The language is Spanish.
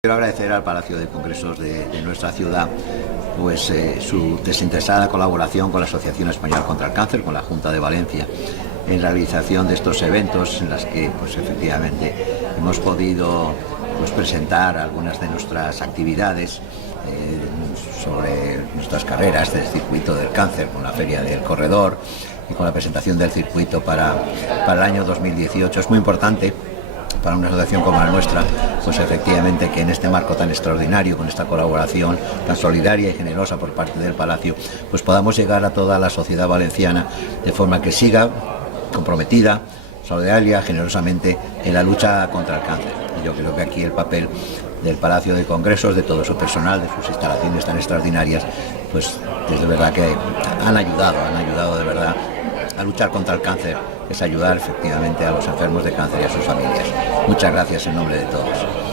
Quiero agradecer al Palacio de Congresos de nuestra ciudad pues, su desinteresada colaboración con la Asociación Española contra el Cáncer, con la Junta de Valencia, en la realización de estos eventos en los que pues, efectivamente hemos podido pues, presentar algunas de nuestras actividades sobre nuestras carreras del circuito del cáncer, con la Feria del Corredor y con la presentación del circuito para el año 2018. Es muy importante para una asociación como la nuestra, pues efectivamente que en este marco tan extraordinario, con esta colaboración tan solidaria y generosa por parte del Palacio, pues podamos llegar a toda la sociedad valenciana de forma que siga comprometida, solidaria, generosamente en la lucha contra el cáncer. Y yo creo que aquí el papel del Palacio de Congresos, de todo su personal, de sus instalaciones tan extraordinarias, pues es de verdad que han ayudado de verdad a luchar contra el cáncer, es ayudar efectivamente a los enfermos de cáncer y a sus familias. Muchas gracias en nombre de todos.